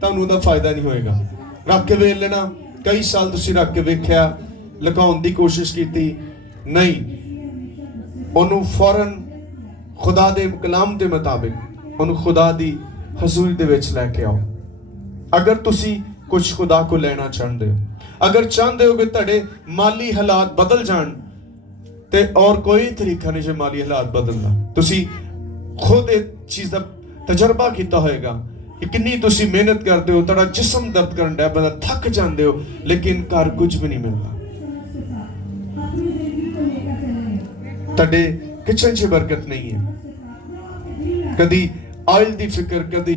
ਤੁਹਾਨੂੰ ਦਾ ਫਾਇਦਾ ਨਹੀਂ ਹੋਏਗਾ। ਰੱਖ ਕੇ ਵੇਖ ਲੈਣਾ, ਕਈ ਸਾਲ ਤੁਸੀਂ ਰੱਖ ਕੇ ਵੇਖਿਆ, ਲੁਕਾਉਣ ਦੀ ਕੋਸ਼ਿਸ਼ ਕੀਤੀ, ਨਹੀਂ, ਉਹਨੂੰ ਫੌਰਨ ਖੁਦਾ ਦੇ ਕਲਾਮ ਦੇ ਮੁਤਾਬਿਕ ਉਹਨੂੰ ਖੁਦਾ ਦੀ ਹਜ਼ੂਰੀ ਦੇ ਵਿੱਚ ਲੈ ਕੇ ਆਓ। ਅਗਰ ਤੁਸੀਂ ਕੁਝ ਖੁਦਾ ਕੋ ਲੈਣਾ ਚਾਹੁੰਦੇ ਹੋ, ਅਗਰ ਚਾਹੁੰਦੇ ਹੋ ਕਿ ਤੁਹਾਡੇ ਮਾਲੀ ਹਾਲਾਤ ਬਦਲ ਜਾਣ, ਤੇ ਔਰ ਕੋਈ ਤਰੀਕਾ ਨਹੀਂ ਜੇ ਮਾਲੀ ਹਾਲਾਤ ਬਦਲਦਾ। ਤੁਸੀਂ ਖੁਦ ਇਹ ਚੀਜ਼ ਦਾ ਤਜਰਬਾ ਕੀਤਾ ਹੋਏਗਾ ਕਿ ਕਿੰਨੀ ਤੁਸੀਂ ਮਿਹਨਤ ਕਰਦੇ ਹੋ, ਤੁਹਾਡਾ ਜਿਸਮ ਦਰਦ ਕਰਨ ਡਿਆ, ਬੰਦਾ ਥੱਕ ਜਾਂਦੇ ਹੋ, ਲੇਕਿਨ ਘਰ ਕੁਝ ਵੀ ਨਹੀਂ ਮਿਲਦਾ। ਤੁਹਾਡੇ ਕਿਚਨ 'ਚ ਬਰਕਤ ਨਹੀਂ ਹੈ। ਕਦੀ ਆਇਲ ਦੀ ਫਿਕਰ, ਕਦੀ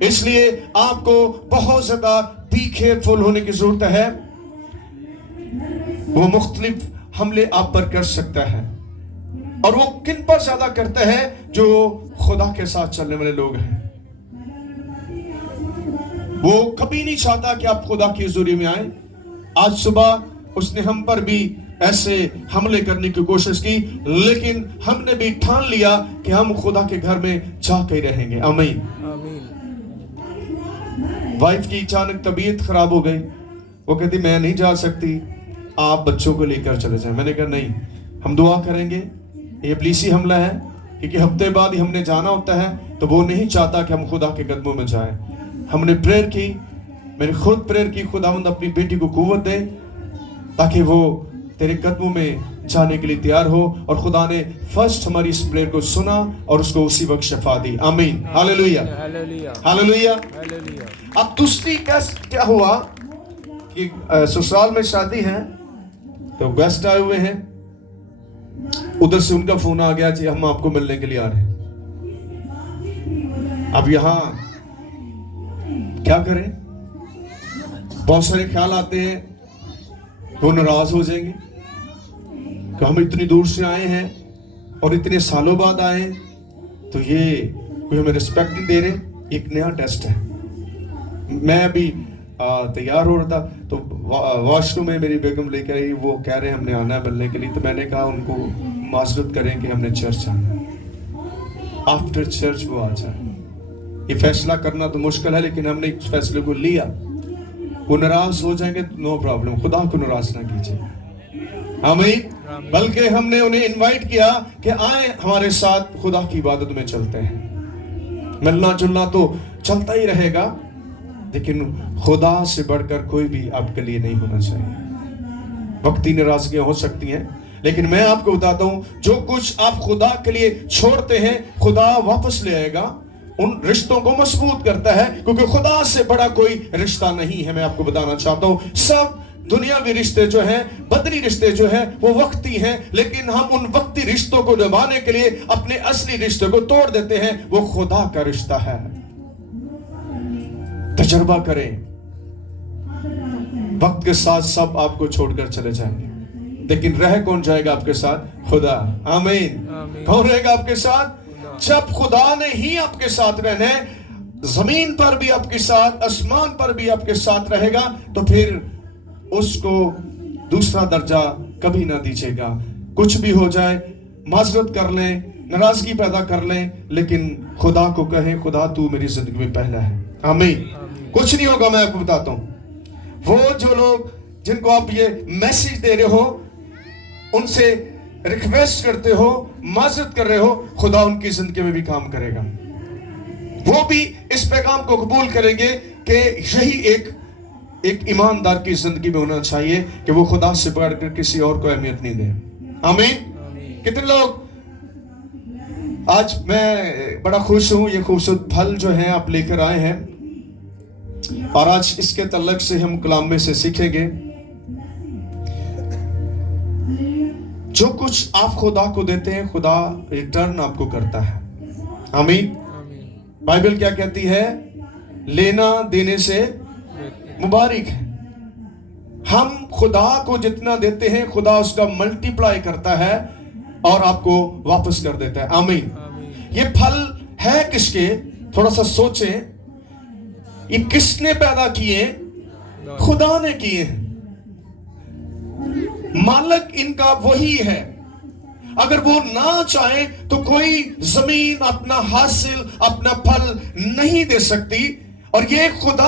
اس لیے آپ کو بہت زیادہ بی کیئرفل ہونے کی ضرورت ہے. وہ مختلف حملے آپ پر کر سکتا ہے، اور وہ کن پر زیادہ کرتا ہے؟ جو خدا کے ساتھ چلنے والے لوگ ہیں. وہ کبھی نہیں چاہتا کہ آپ خدا کی حضوری میں آئیں. آج صبح اس نے ہم پر بھی ایسے حملے کرنے کی کوشش کی، لیکن ہم نے بھی ٹھان لیا کہ ہم خدا کے گھر میں جا کے رہیں گے. آمین. وائف کی اچانک طبیعت خراب ہو گئی. وہ کہتی میں نہیں جا سکتی، آپ بچوں کو لے کر چلے جائیں. میں نے کہا نہیں، ہم دعا کریں گے. یہ ابلیسی حملہ ہے، کیونکہ ہفتے بعد ہی ہم نے جانا ہوتا ہے، تو وہ نہیں چاہتا کہ ہم خدا کے قدموں میں جائیں. ہم نے پریئر کی، میں نے خود پریئر کی، خداوند اپنی بیٹی کو قوت دے تاکہ وہ تیرے قدموں میں جانے کے لیے تیار ہو. اور خدا نے فرسٹ ہماری اس پریئر کو سنا اور اس کو اسی وقت شفا دی. آمین. Hallelujah hallelujah. اب دوسری کیا ہوا کہ سسرال میں شادی ہے تو گیسٹ آئے ہوئے ہیں. ادھر سے ان کا فون آ گیا جی ہم آپ کو ملنے کے لیے آ رہے ہیں. اب یہاں کیا کریں؟ بہت سارے خیال آتے ہیں. وہ ناراض ہو جائیں گے کہ ہم اتنی دور سے آئے ہیں اور اتنے سالوں بعد آئے ہیں، تو یہ کوئی ہمیں ریسپیکٹ نہیں دے رہے. ایک نیا ٹیسٹ ہے. میں ابھی تیار ہو رہا تھا تو واش روم میں میری بیگم لے کے آئی. وہ کہہ رہے ہیں ہم نے آنا ہے ملنے کے لیے. تو میں نے کہا ان کو معذرت کریں کہ ہم نے چرچ آنا ہے. آفٹر چرچ وہ آ جائے. یہ فیصلہ کرنا تو مشکل ہے، لیکن ہم نے اس فیصلے کو لیا. وہ ناراض ہو جائیں گے تو نو پرابلم، خدا کو ناراض نہ کیجیے. آمین. بلکہ ہم نے انہیں انوائٹ کیا کہ آئیں ہمارے ساتھ خدا کی عبادت میں چلتے ہیں. ملنا جلنا تو چلتا ہی رہے گا، لیکن خدا سے بڑھ کر کوئی بھی آپ کے لیے نہیں ہونا چاہیے. وقتی ناراضگیاں ہو سکتی ہیں، لیکن میں آپ کو بتاتا ہوں جو کچھ آپ خدا کے لیے چھوڑتے ہیں خدا واپس لے آئے گا. ان رشتوں کو مضبوط کرتا ہے، کیونکہ خدا سے بڑا کوئی رشتہ نہیں ہے. میں آپ کو بتانا چاہتا ہوں سب دنیاوی رشتے جو ہیں، بدنی رشتے جو ہیں، وہ وقتی ہیں، لیکن ہم ان وقتی رشتوں کو نبھانے کے لیے اپنے اصلی رشتے کو توڑ دیتے ہیں. وہ خدا کا رشتہ ہے. تجربہ کریں، وقت کے ساتھ سب آپ کو چھوڑ کر چلے جائیں گے، لیکن رہ کون جائے گا آپ کے ساتھ؟ خدا. آمین. کون رہے گا آپ کے ساتھ؟ جب خدا نے ہی آپ کے ساتھ رہنا ہے، زمین پر بھی آپ کے ساتھ، آسمان پر بھی آپ کے ساتھ رہے گا، تو پھر اس کو دوسرا درجہ کبھی نہ دیجیے گا. کچھ بھی ہو جائے معذرت کر لیں، ناراضگی پیدا کر لیں، لیکن خدا کو کہیں خدا تو میری زندگی میں پہلا ہے. آمین. کچھ نہیں ہوگا. میں آپ کو بتاتا ہوں، وہ جو لوگ جن کو آپ یہ میسج دے رہے ہو، ان سے ریکویسٹ کرتے ہو، معذرت کر رہے ہو، خدا ان کی زندگی میں بھی کام کرے گا. وہ بھی اس پیغام کو قبول کریں گے کہ یہی ایک ایماندار کی زندگی میں ہونا چاہیے کہ وہ خدا سے بڑھ کر کسی اور کو اہمیت نہیں دے. آمین. کتنے لوگ آج میں بڑا خوش ہوں، یہ خوبصورت پھل جو ہیں آپ لے کر آئے ہیں، اور آج اس کے تعلق سے ہم کلام میں سے سیکھیں گے. جو کچھ آپ خدا کو دیتے ہیں خدا ریٹرن آپ کو کرتا ہے. آمین. بائبل کیا کہتی ہے؟ لینا دینے سے مبارک ہے. ہم خدا کو جتنا دیتے ہیں خدا اس کا ملٹیپلائی کرتا ہے اور آپ کو واپس کر دیتا ہے. آمین. یہ پھل ہے کس کے؟ تھوڑا سا سوچیں. یہ کس نے پیدا کیے؟ خدا نے کیے ہیں. مالک ان کا وہی ہے. اگر وہ نہ چاہیں تو کوئی زمین اپنا حاصل، اپنا پھل نہیں دے سکتی. اور یہ خدا